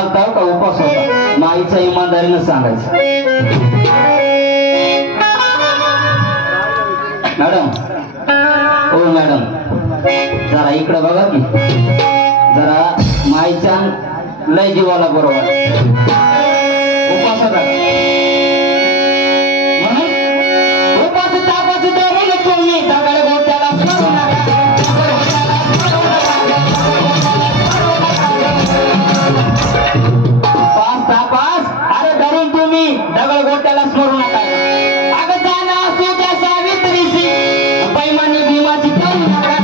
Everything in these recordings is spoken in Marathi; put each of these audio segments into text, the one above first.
आलता का उपास होता? माईचा इमानदारीनं सांगायचं. मॅडम, ओ मॅडम, जरा इकडे बघा की. जरा माईच्या लय जीवाला बरोबर उपास होता म्हणून उपास तापास धरून तुम्ही दगड गोट्याला करू नका. पाच तापास अरे धरून तुम्ही दगड गोट्याला स्मरू नका. अगं जाणं असू त्या सावित्रीची बैमानी भीमाची करू नका.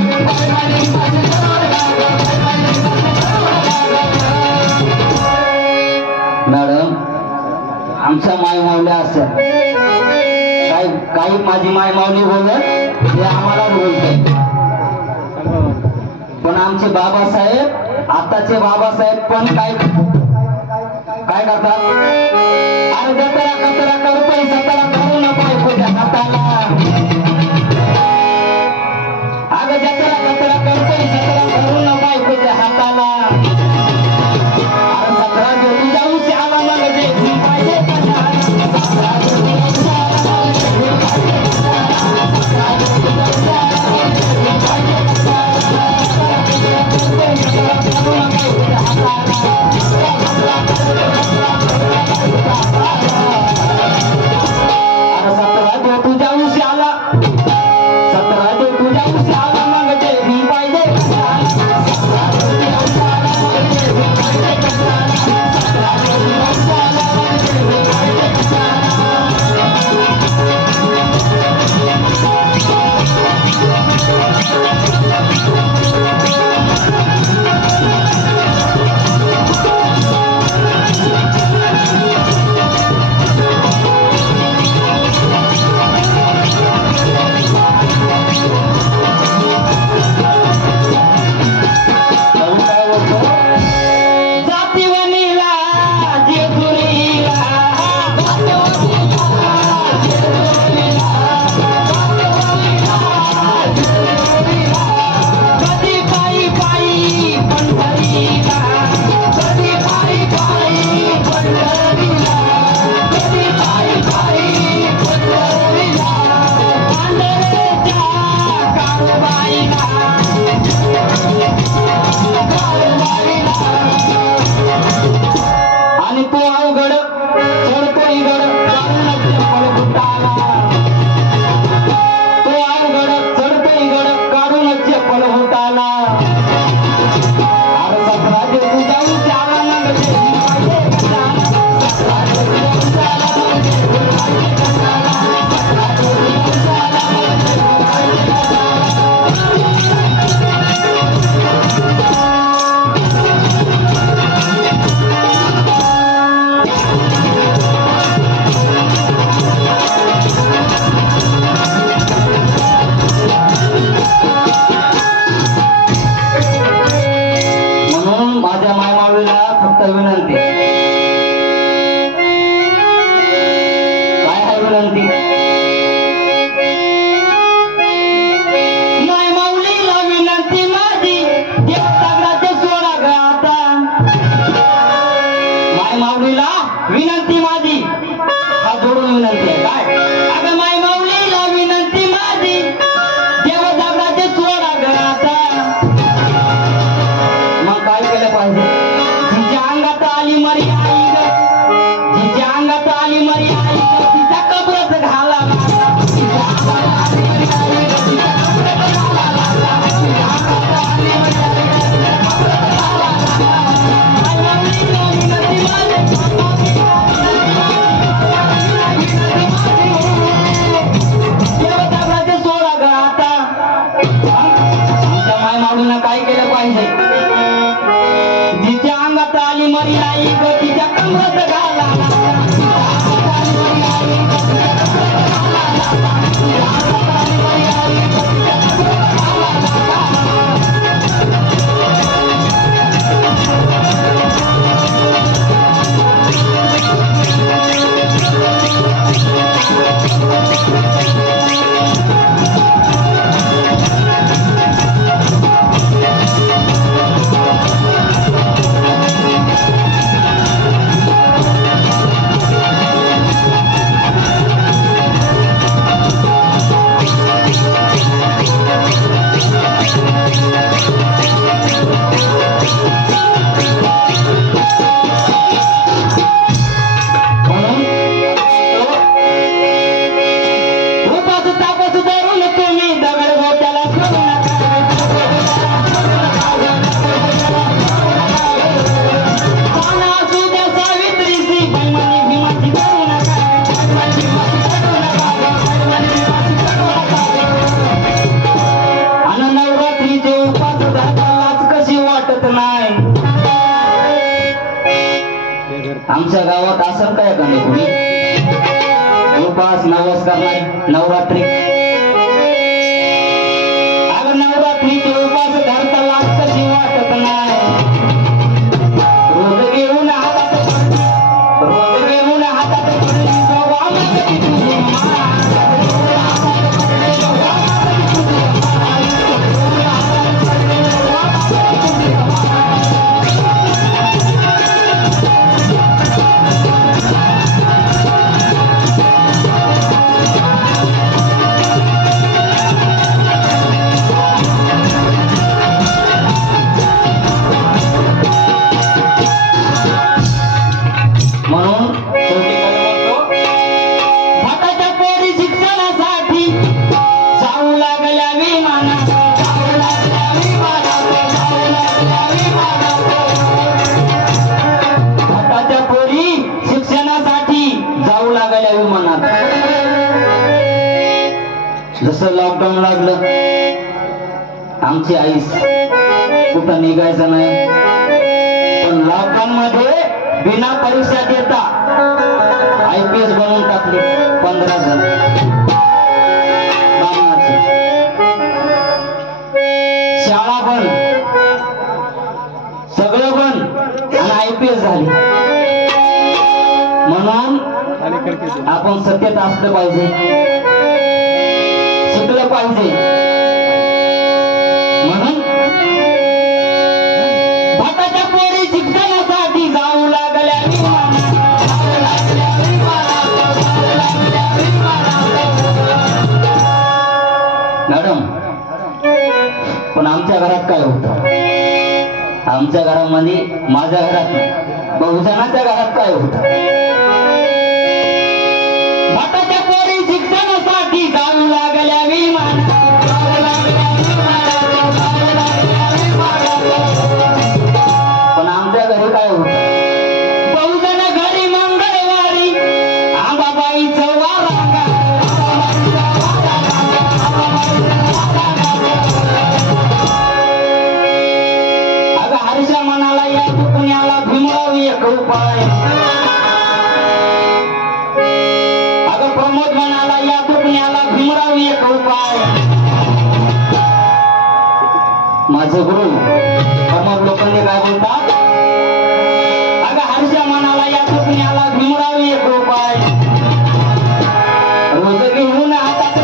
मॅडम, आमच्या माय माऊल्या असं काही माझी माय माऊली बोलत हे आम्हाला बोलते. पण आमचे बाबासाहेब, आताचे बाबासाहेब पण काय करतात? अरे जत्रा कचरा करू पैसा तरा करू न बायकोच्या हाताला. अगं जत्रा कचरा करू पैसा तरा करू न बायकोच्या हाताला. अरे 17 जोडी जाऊ श्याला मला जे पाहिजे विनंती माझी हात जोडून विनंती आहे. काय अगं माय माऊलीला विनंती माझी देव दगडाचे सोडा ग आता. मग काय केलं पाहिजे? तिच्या अंगात आली मरी आई ग, तिच्या अंगात आली मरी आई ग, तिच्या कबरच घाला लागला. तिच्या अंगात आली मरी आई ग, तिच्या कबरच घाला लागला. तिच्या अंगात आली मरी आई ग, तिच्या कबरच घाला लागला. माय माऊलीला विनंती माझी काय केलं पाहिजे? जिच्या अंगात आली मरी आई ग, तिच्या कमरात घाला आमच्या गावात असं काय एखादं कोणी उपास नवस करणार नवरात्री अगं नवरात्रीचे उपास धरता लागतं जी वाटत नाही रोज घेऊन हातात पडली जेव्हा मागती तुझी मान. जसं लॉकडाऊन लागलं आमची आईस कुठं निघायचं नाही पण लॉकडाऊन मध्ये बिना परीक्षा देता IPS बनवून टाकली 15 जण शाळा बंद सगळं बंद आणि IPS झाली म्हणून आपण सत्यात असलं पाहिजे शिकलं पाहिजे म्हणून भाताच्या पोरी शिक्षणासाठी जाऊ लागल्या मॅडम. पण आमच्या घरात काय होतं आमच्या घरामध्ये माझ्या घरात बहुजनाच्या घरात काय होतं भाताच्या पोरी शिक्षणासाठी जाऊ लागल्या पण आमच्या घरी काय होत बहुजन घरी मंगळवारी आंबाबाईचं वारा अगं हर्षा मनाला या पुण्याला भीमराव एक उपाय अगं प्रमोद मनाला या पुण्याला भीमराव एक उपाय माझे गुरु प्रमोद लोकांनी काय बोलतात अगं हर्षा मनाला या पुण्याला भीमराव एक उपाय रोज घेऊन हातात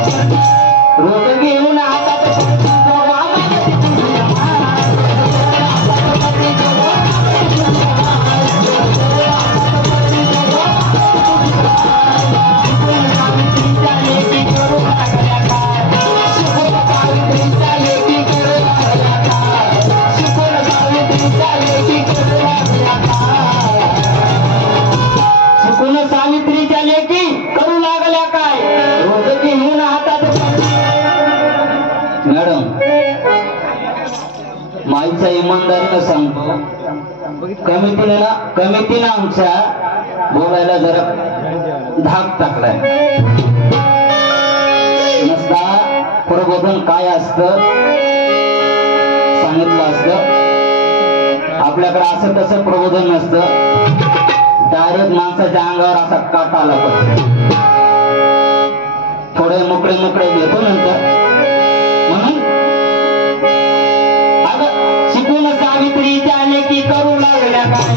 सावित्रीच्या लेकी करू लागल्या काय रोज घेऊन हातात. मॅडम माईच्या इमानदारीनं सांगतो कमिटीनं आमच्या बोलायला जरा धाक टाकलाय नसता प्रबोधन काय असतं सांगितलं असतं आपल्याकडे असं तसं प्रबोधन नसतं डायरेक्ट माणसाच्या अंगावर असा काटा आला पाहिजे थोडे मोकळे घेतो नंतर म्हणून अगं शिकून सावित्रीच्या लेकी करू लागल्या काय